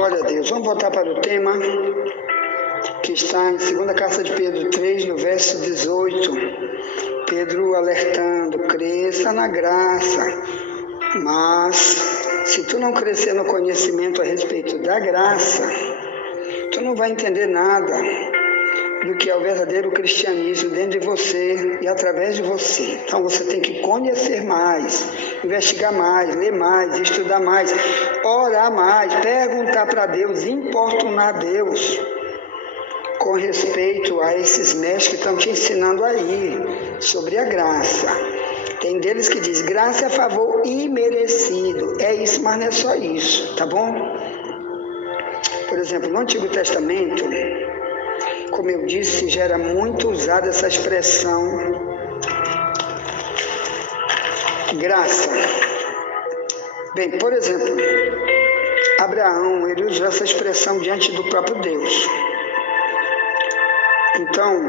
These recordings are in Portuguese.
Glória a Deus. Vamos voltar para o tema que está em 2ª Carta de Pedro 3, no verso 18. Pedro alertando: cresça na graça, mas se tu não crescer no conhecimento a respeito da graça, tu não vai entender nada do que é o verdadeiro cristianismo dentro de você e através de você. Então você tem que conhecer mais, investigar mais, ler mais, estudar mais, orar mais, perguntar para Deus, importunar Deus com respeito a esses mestres que estão te ensinando aí sobre a graça. Tem deles que diz: graça é favor imerecido. É isso, mas não é só isso, tá bom? Por exemplo, no Antigo Testamento, como eu disse, já era muito usada essa expressão graça. Bem, por exemplo, Abraão, ele usou essa expressão diante do próprio Deus. Então,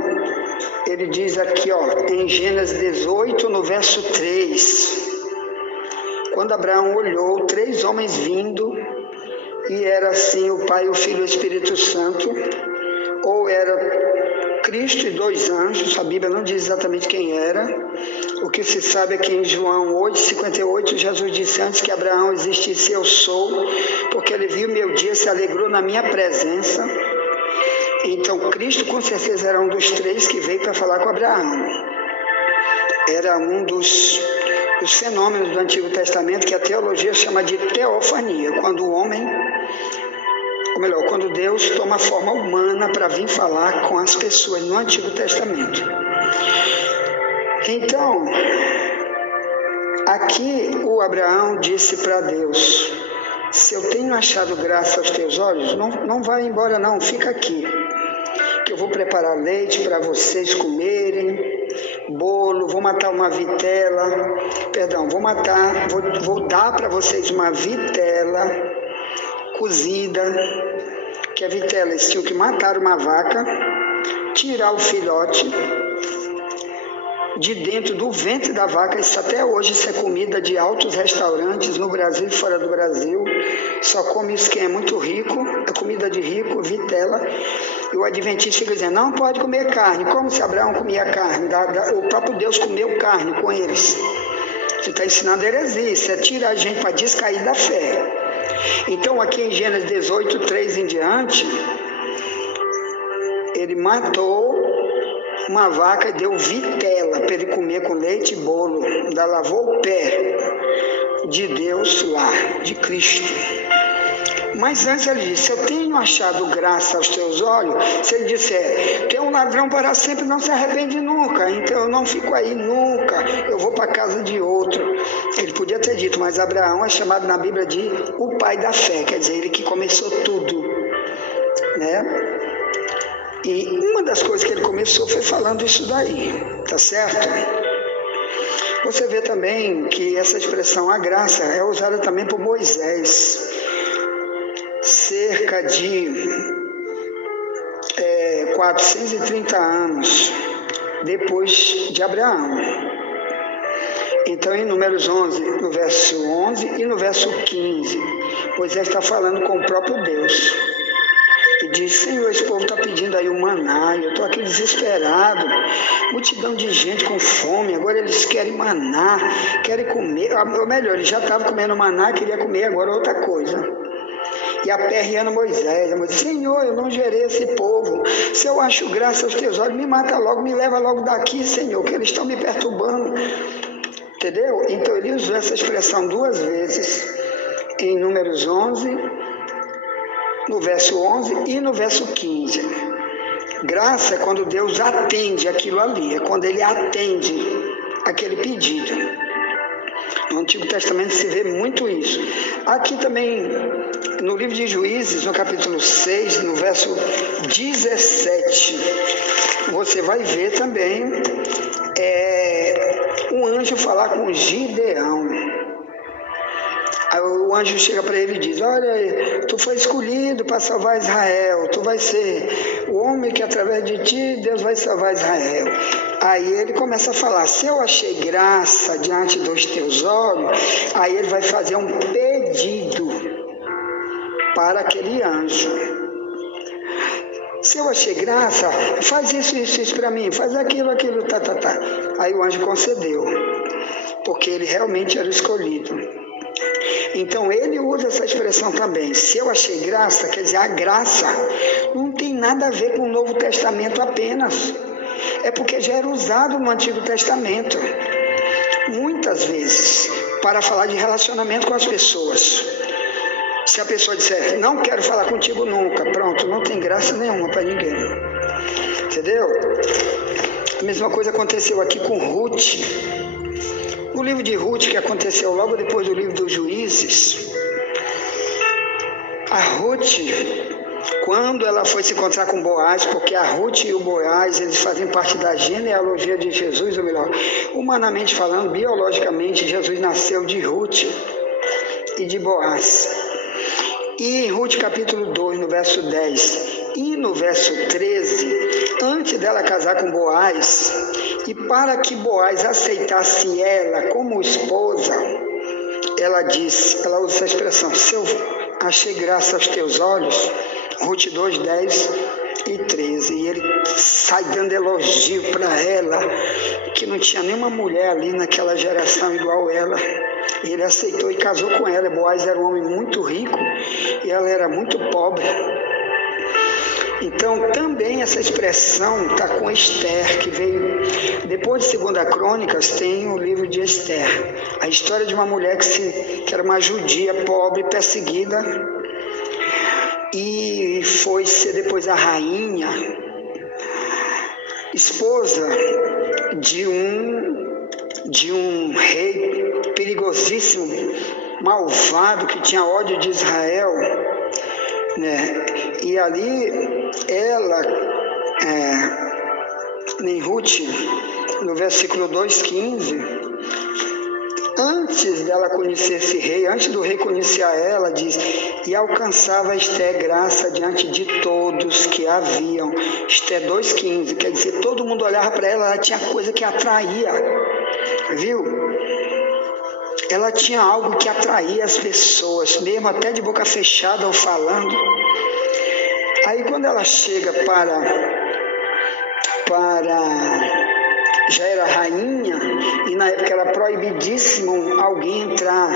ele diz aqui, em Gênesis 18, no verso 3, quando Abraão olhou 3 homens vindo, e era assim o Pai, o Filho e o Espírito Santo, ou era Cristo e 2 anjos, a Bíblia não diz exatamente quem era. O que se sabe é que em João 8,58, Jesus disse: antes que Abraão existisse, eu sou, porque ele viu meu dia, se alegrou na minha presença. Então Cristo com certeza era um dos 3 que veio para falar com Abraão. Era um dos fenômenos do Antigo Testamento que a teologia chama de teofania, quando o homem, ou melhor, quando Deus toma forma humana para vir falar com as pessoas no Antigo Testamento. Então, aqui o Abraão disse para Deus: se eu tenho achado graça aos teus olhos, não vai embora não, fica aqui, que eu vou preparar leite para vocês comerem, bolo, vou matar uma vitela, vou dar para vocês uma vitela cozida, que a vitela, eles tinham que matar uma vaca, tirar o filhote de dentro do ventre da vaca. Isso até hoje, isso é comida de altos restaurantes no Brasil e fora do Brasil. Só come isso quem é muito rico, é comida de rico, vitela. E o adventista fica dizendo: não pode comer carne. Como se Abraão comia carne? O próprio Deus comeu carne com eles. Você está ensinando heresia, isso é tirar a gente para descair da fé. Então aqui em Gênesis 18, 3 em diante, ele matou uma vaca e deu vitela para ele comer com leite e bolo. Ainda lavou o pé de Deus lá, de Cristo. Mas antes ele disse: eu tenho achado graça aos teus olhos. Se ele disser: tem um ladrão para sempre, não se arrepende nunca, então eu não fico aí nunca, eu vou para a casa de outro. Ele podia ter dito, mas Abraão é chamado na Bíblia de o pai da fé, quer dizer, ele que começou tudo, né? E uma das coisas que ele começou foi falando isso daí, tá certo? Você vê também que essa expressão, a graça, é usada também por Moisés, cerca de 430 anos depois de Abraão. Então, em Números 11, no verso 11 e no verso 15, Moisés está falando com o próprio Deus. E diz: Senhor, esse povo está pedindo aí o maná, eu estou aqui desesperado, multidão de gente com fome, agora eles querem maná, querem comer, ou melhor, eles já estavam comendo maná, queria comer agora outra coisa. E aperreando Moisés, Senhor, eu não gerei esse povo, se eu acho graça aos teus olhos, me mata logo, me leva logo daqui, Senhor, que eles estão me perturbando. Entendeu? Então ele usou essa expressão 2 vezes, em Números 11, no verso 11 e no verso 15. Graça é quando Deus atende aquilo ali, é quando ele atende aquele pedido. No Antigo Testamento se vê muito isso. Aqui também, no livro de Juízes, no capítulo 6, no verso 17, você vai ver também um anjo falar com Gideão. Aí o anjo chega para ele e diz: olha, tu foi escolhido para salvar Israel, tu vai ser o homem que através de ti Deus vai salvar Israel. Aí ele começa a falar: se eu achei graça diante dos teus olhos, aí ele vai fazer um pedido. para aquele anjo. Se eu achei graça, faz isso para mim, faz aquilo, tá. Aí o anjo concedeu, porque ele realmente era escolhido. Então ele usa essa expressão também. Se eu achei graça, quer dizer, a graça não tem nada a ver com o Novo Testamento apenas. É porque já era usado no Antigo Testamento, muitas vezes, para falar de relacionamento com as pessoas. Se a pessoa disser, não quero falar contigo nunca, pronto, não tem graça nenhuma para ninguém. Entendeu? A mesma coisa aconteceu aqui com Ruth. No livro de Ruth, que aconteceu logo depois do livro dos Juízes, a Ruth, quando ela foi se encontrar com Boaz, porque a Ruth e o Boaz, eles fazem parte da genealogia de Jesus, ou melhor, humanamente falando, biologicamente, Jesus nasceu de Ruth e de Boaz. E em Ruth capítulo 2, no verso 10 e no verso 13, antes dela casar com Boaz, e para que Boaz aceitasse ela como esposa, ela usa essa expressão, se eu achei graça aos teus olhos, Ruth 2, 10 e 13, e ele sai dando elogio para ela, que não tinha nenhuma mulher ali naquela geração igual ela. Ele aceitou e casou com ela. Boaz era um homem muito rico e ela era muito pobre. Então também essa expressão está com Esther, que veio depois de 2 Crônicas. Tem o livro de Esther, a história de uma mulher que era uma judia pobre, perseguida, e foi ser depois a rainha, esposa de um rei perigosíssimo, malvado, que tinha ódio de Israel, né? E ali ela, em Ruth, no versículo 2,15, antes dela conhecer esse rei, antes do rei conhecer a ela, diz, e alcançava Esther graça diante de todos que a viam. Esther 2,15, quer dizer, todo mundo olhava para ela, ela tinha coisa que atraía, viu? Ela tinha algo que atraía as pessoas, mesmo até de boca fechada ou falando. Aí quando ela chega já era rainha, e na época era proibidíssimo alguém entrar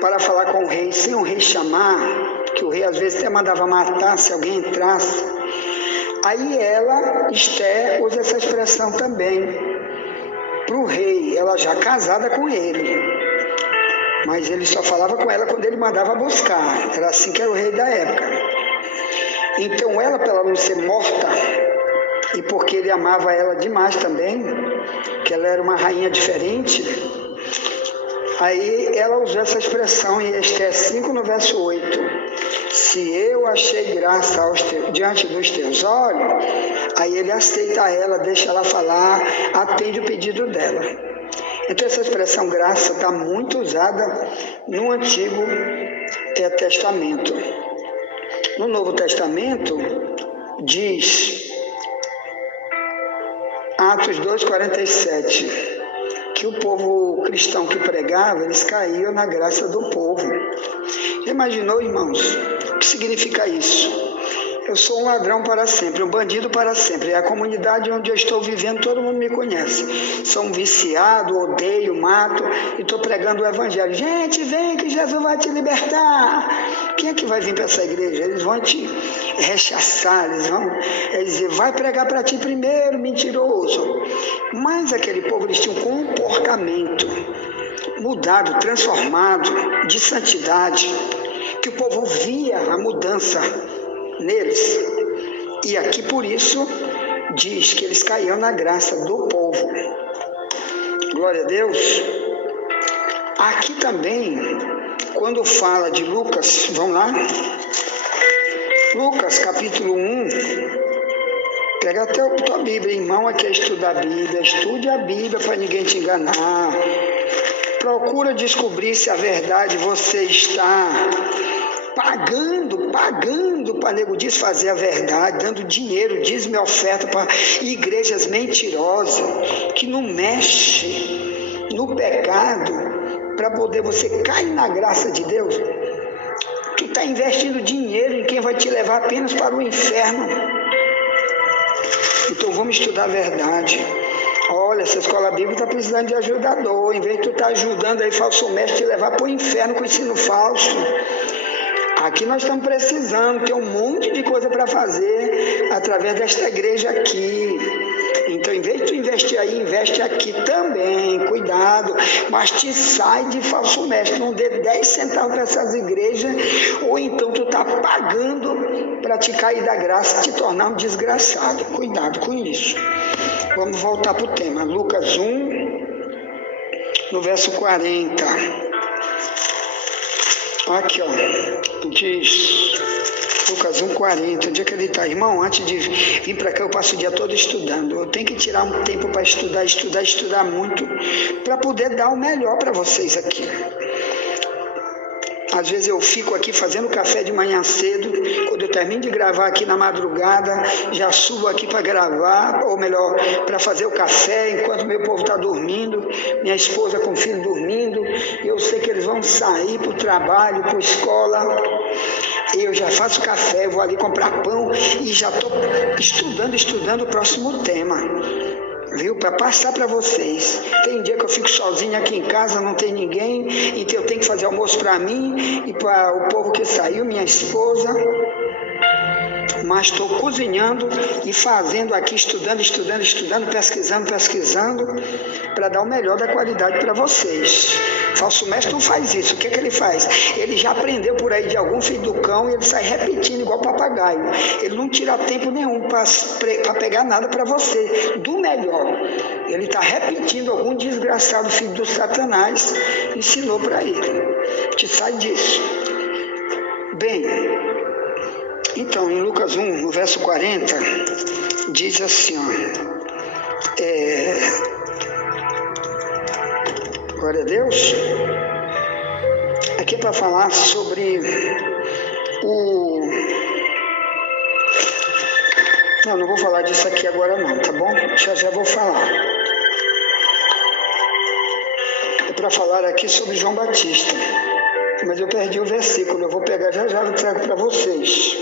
para falar com o rei sem o rei chamar, que o rei às vezes até mandava matar se alguém entrasse. Aí ela, Esther, usa essa expressão também para o rei, ela já casada com ele, mas ele só falava com ela quando ele mandava buscar. Era assim que era o rei da época. Então ela, para ela não ser morta, e porque ele amava ela demais também, que ela era uma rainha diferente, aí ela usou essa expressão em Esther 5, no verso 8. Se eu achei graça diante dos teus olhos, aí ele aceita ela, deixa ela falar, atende o pedido dela. Então essa expressão graça está muito usada no Antigo Testamento. No Novo Testamento diz, Atos 2,47, que o povo cristão que pregava, eles caíam na graça do povo. Já imaginou, irmãos, o que significa isso? Eu sou um ladrão para sempre, um bandido para sempre. É a comunidade onde eu estou vivendo, todo mundo me conhece. Sou um viciado, odeio, mato e estou pregando o evangelho. Gente, vem que Jesus vai te libertar. Quem é que vai vir para essa igreja? Eles vão te rechaçar, eles vão dizer, vai pregar para ti primeiro, mentiroso. Mas aquele povo, eles tinham um comportamento mudado, transformado, de santidade, que o povo via a mudança neles. E aqui por isso diz que eles caíam na graça do povo. Glória a Deus. Aqui também, quando fala de Lucas, vamos lá? Lucas capítulo 1. Pega até a tua Bíblia, irmão, aqui é estudar a Bíblia. Estude a Bíblia para ninguém te enganar. Procura descobrir se a verdade você está pagando para nego desfazer a verdade, dando dinheiro, dízimo e oferta para igrejas mentirosas, que não mexe no pecado, para poder você cair na graça de Deus. está investindo dinheiro em quem vai te levar apenas para o inferno. Então vamos estudar a verdade. Olha, essa escola bíblica está precisando de ajudador. Em vez de tu estar ajudando aí falso mestre te levar para o inferno com ensino falso. Aqui nós estamos precisando, tem um monte de coisa para fazer através desta igreja aqui. Então, em vez de tu investir aí, investe aqui também, cuidado, mas te sai de falso mestre, não dê 10 centavos para essas igrejas, ou então tu está pagando para te cair da graça e te tornar um desgraçado. Cuidado com isso. Vamos voltar para o tema, Lucas 1, no verso 40. Aqui, ó, diz, Lucas 1,40, onde é que ele está? Irmão, antes de vir para cá, eu passo o dia todo estudando. Eu tenho que tirar um tempo para estudar muito, para poder dar o melhor para vocês aqui. Às vezes eu fico aqui fazendo café de manhã cedo, quando eu termino de gravar aqui na madrugada, já subo aqui para gravar, ou melhor, para fazer o café, enquanto meu povo está dormindo, minha esposa com o filho dormindo, eu sei que eles vão sair para o trabalho, para a escola, eu já faço café, vou ali comprar pão e já estou estudando o próximo tema. Viu? Para passar para vocês. Tem dia que eu fico sozinho aqui em casa, não tem ninguém, então eu tenho que fazer almoço para mim e para o povo que saiu, minha esposa. Mas estou cozinhando e fazendo aqui, estudando, pesquisando, para dar o melhor da qualidade para vocês. Falso mestre não faz isso. O que é que ele faz? Ele já aprendeu por aí de algum filho do cão e ele sai repetindo igual papagaio. Ele não tira tempo nenhum para pegar nada para você, do melhor. Ele está repetindo algum desgraçado filho do Satanás ensinou para ele. Te sai disso. Bem, então, em Lucas 1, no verso 40, diz assim, ó, glória a Deus, aqui é para falar sobre não vou falar disso aqui agora não, tá bom? Já vou falar. É para falar aqui sobre João Batista, mas eu perdi o versículo, eu vou pegar já e trago para vocês.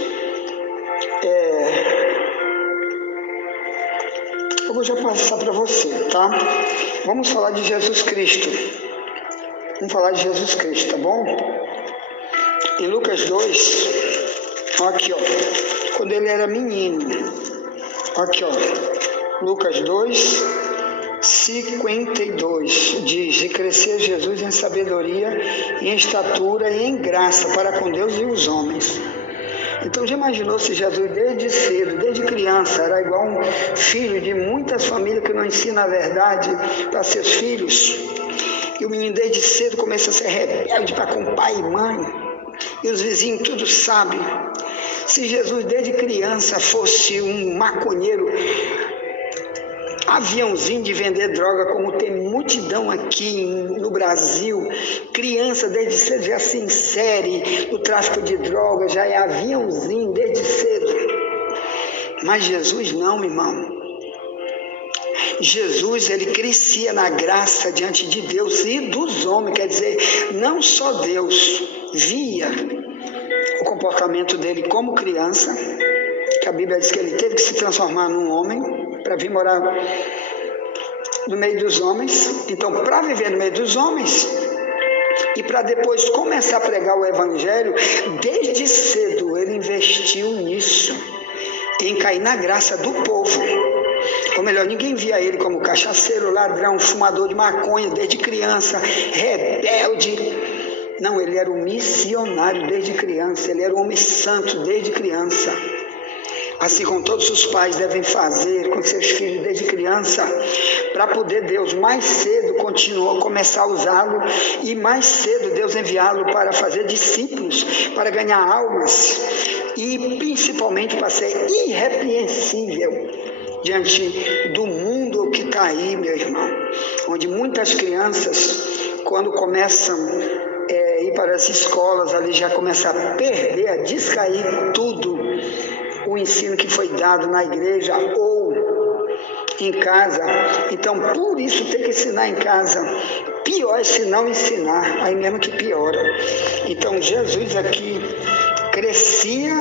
Eu vou já passar para você, tá? Vamos falar de Jesus Cristo. Vamos falar de Jesus Cristo, tá bom? Em Lucas 2, aqui, ó, quando ele era menino. Aqui, ó, Lucas 2, 52, diz, e crescia Jesus em sabedoria, em estatura e em graça para com Deus e os homens. Então já imaginou se Jesus desde cedo, desde criança, era igual um filho de muitas famílias que não ensinam a verdade para seus filhos, e o menino desde cedo começa a ser rebelde para com pai e mãe, e os vizinhos tudo sabem. Se Jesus desde criança fosse um maconheiro, aviãozinho de vender droga, como tem multidão aqui no Brasil, criança desde cedo já se insere no tráfico de drogas, já é aviãozinho desde cedo. Mas Jesus não, irmão. Jesus, ele crescia na graça diante de Deus e dos homens, quer dizer, não só Deus via o comportamento dele como criança, que a Bíblia diz que ele teve que se transformar num homem, para vir morar no meio dos homens. Então, para viver no meio dos homens e para depois começar a pregar o Evangelho, desde cedo ele investiu nisso, em cair na graça do povo. Ou melhor, ninguém via ele como cachaceiro, ladrão, fumador de maconha desde criança, rebelde. Não, ele era um missionário desde criança, ele era um homem santo desde criança. Assim como todos os pais devem fazer com seus filhos desde criança, para poder Deus mais cedo começar a usá-lo e mais cedo Deus enviá-lo para fazer discípulos, para ganhar almas e principalmente para ser irrepreensível diante do mundo que está aí, meu irmão, onde muitas crianças, quando começam a ir para as escolas, ali já começam a perder, a descair tudo, o ensino que foi dado na igreja ou em casa. Então, por isso tem que ensinar em casa. Pior é se não ensinar, aí mesmo que piora. Então, Jesus aqui, crescia,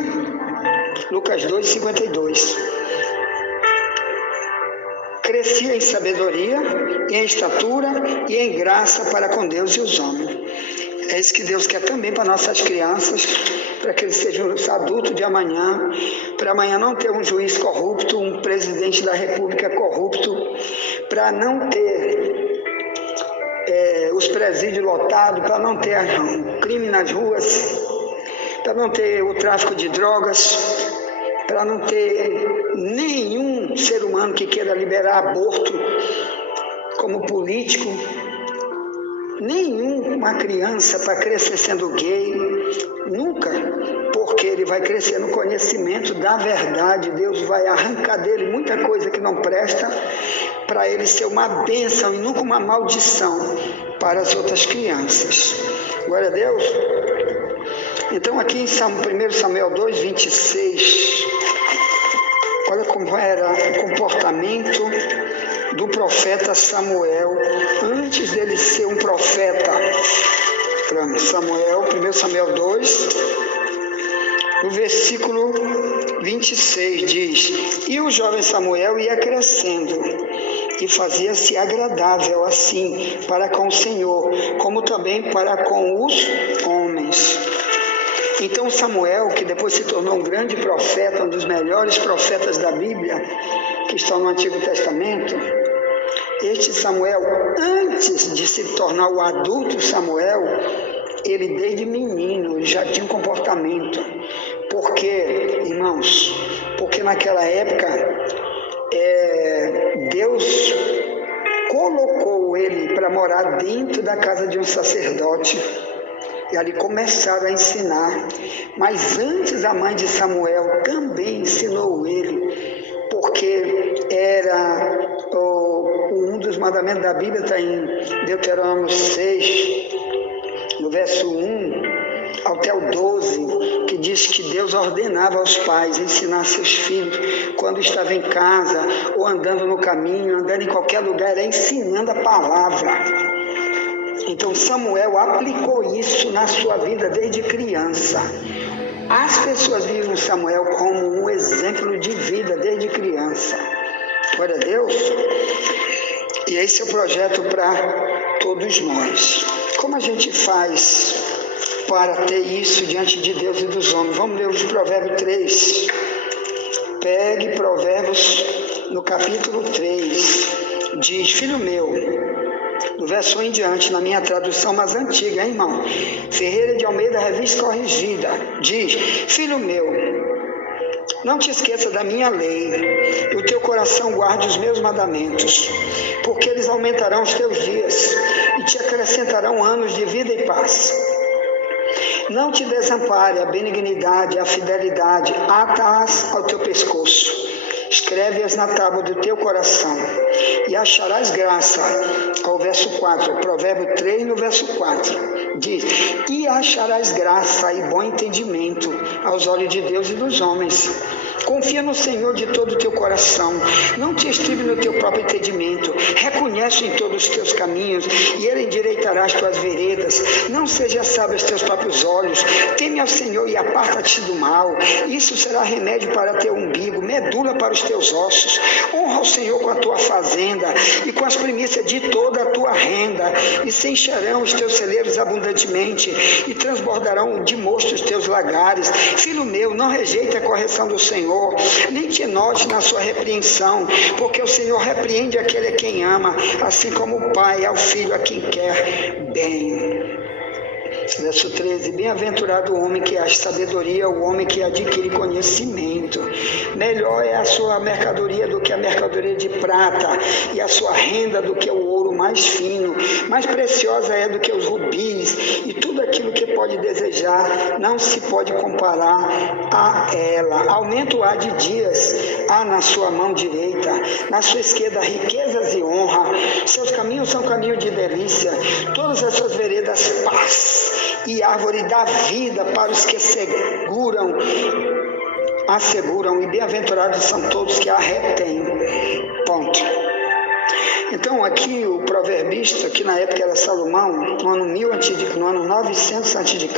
Lucas 2:52, crescia em sabedoria, e em estatura, e em graça para com Deus e os homens. É isso que Deus quer também para nossas crianças, para que eles sejam os adultos de amanhã, para amanhã não ter um juiz corrupto, um presidente da república corrupto, para não ter os presídios lotados, para não ter crime nas ruas, para não ter o tráfico de drogas, para não ter nenhum ser humano que queira liberar aborto como político, nenhuma criança para crescer sendo gay, nunca, porque ele vai crescer no conhecimento da verdade. Deus vai arrancar dele muita coisa que não presta, para ele ser uma bênção e nunca uma maldição para as outras crianças. Glória a Deus. Então aqui em 1 Samuel 2:26, olha como era o comportamento do profeta Samuel, antes dele ser um profeta. Samuel, 1 Samuel 2, no versículo 26 diz: E o jovem Samuel ia crescendo, e fazia-se agradável assim para com o Senhor, como também para com os homens. Então Samuel, que depois se tornou um grande profeta, um dos melhores profetas da Bíblia, que estão no Antigo Testamento, este Samuel, antes de se tornar o adulto Samuel, ele desde menino já tinha um comportamento. Por quê, irmãos? Porque naquela época, Deus colocou ele para morar dentro da casa de um sacerdote. E ali começaram a ensinar. Mas antes a mãe de Samuel também ensinou ele, porque era um dos mandamentos da Bíblia, está em Deuteronômio 6, no verso 1 até o 12, que diz que Deus ordenava aos pais ensinar seus filhos quando estavam em casa, ou andando no caminho, andando em qualquer lugar, ensinando a palavra. Então Samuel aplicou isso na sua vida desde criança. As pessoas viram Samuel como um exemplo de vida desde criança. Glória a Deus. E esse é o projeto para todos nós. Como a gente faz para ter isso diante de Deus e dos homens? Vamos ler os Provérbios 3. Pegue Provérbios no capítulo 3. Diz: Filho meu, do verso 1 em diante, na minha tradução mais antiga, hein, irmão? Ferreira de Almeida, revista corrigida, diz: Filho meu, não te esqueça da minha lei, e o teu coração guarde os meus mandamentos, porque eles aumentarão os teus dias e te acrescentarão anos de vida e paz. Não te desampare a benignidade, a fidelidade, ata-as ao teu pescoço. Escreve-as na tábua do teu coração, e acharás graça. Ao verso 4, Provérbio 3, no verso 4, diz: E acharás graça e bom entendimento aos olhos de Deus e dos homens. Confia no Senhor de todo o teu coração, não te estribe no teu próprio entendimento, reconhece em todos os teus caminhos, e Ele endireitará as tuas veredas. Não seja sábio aos teus próprios olhos, teme ao Senhor e aparta-te do mal. Isso será remédio para teu umbigo, medula para os teus ossos. Honra ao Senhor com a tua fazenda e com as primícias de toda a tua renda, e se encherão os teus celeiros abundantemente, e transbordarão de mosto os teus lagares. Filho meu, não rejeite a correção do Senhor, nem te enoje na sua repreensão, porque o Senhor repreende aquele a quem ama, assim como o pai ao filho a quem quer bem. Verso 13: Bem-aventurado o homem que acha sabedoria, o homem que adquire conhecimento. Melhor é a sua mercadoria do que a mercadoria de prata, e a sua renda do que o ouro mais fino. Mais preciosa é do que os rubis, e tudo aquilo que pode desejar não se pode comparar a ela. Aumento há de dias, há na sua mão direita, na sua esquerda riquezas e honra. Seus caminhos são caminhos de delícia, todas as suas veredas paz, e árvore da vida para os que asseguram, e bem-aventurados são todos que a retêm. Ponto. Então aqui o proverbista, que na época era Salomão, no ano 900 a.C.,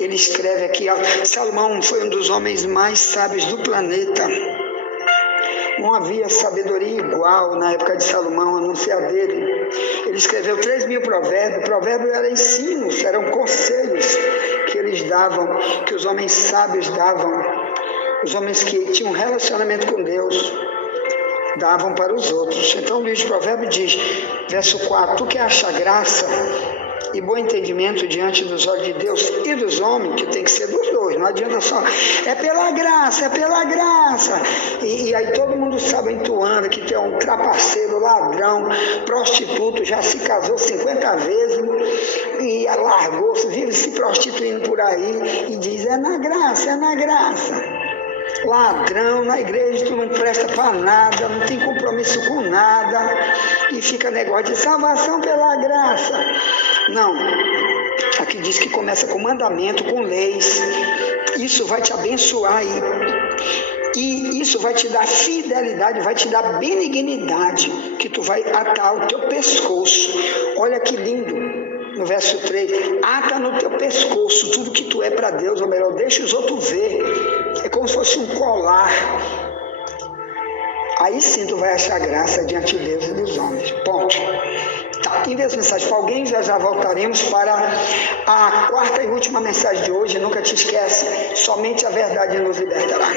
ele escreve aqui, Salomão foi um dos homens mais sábios do planeta. Não havia sabedoria igual na época de Salomão, a não ser a dele. Ele escreveu 3.000 provérbios. Provérbios eram ensinos, eram conselhos que eles davam, que os homens sábios davam, os homens que tinham um relacionamento com Deus davam para os outros. Então o livro de Provérbios diz, verso 4, tu que acha graça e bom entendimento diante dos olhos de Deus e dos homens, que tem que ser dos dois, não adianta só, é pela graça, e aí todo mundo sabe entoando que tem um trapaceiro, ladrão, prostituto, já se casou 50 vezes e largou-se, vive se prostituindo por aí e diz, é na graça, ladrão, na igreja tu não presta para nada, não tem compromisso com nada, e fica negócio de salvação pela graça. Não, aqui diz que começa com mandamento, com leis, isso vai te abençoar e isso vai te dar fidelidade, vai te dar benignidade, que tu vai atar o teu pescoço. Olha que lindo, no verso 3, ata no teu pescoço tudo que tu é para Deus, ou melhor, deixa os outros ver, é como se fosse um colar. Aí sim tu vai achar graça diante de Deus e dos homens. Ponto. Tá, envia essa mensagem para alguém, já voltaremos para a quarta e última mensagem de hoje. Nunca te esquece, somente a verdade nos libertará.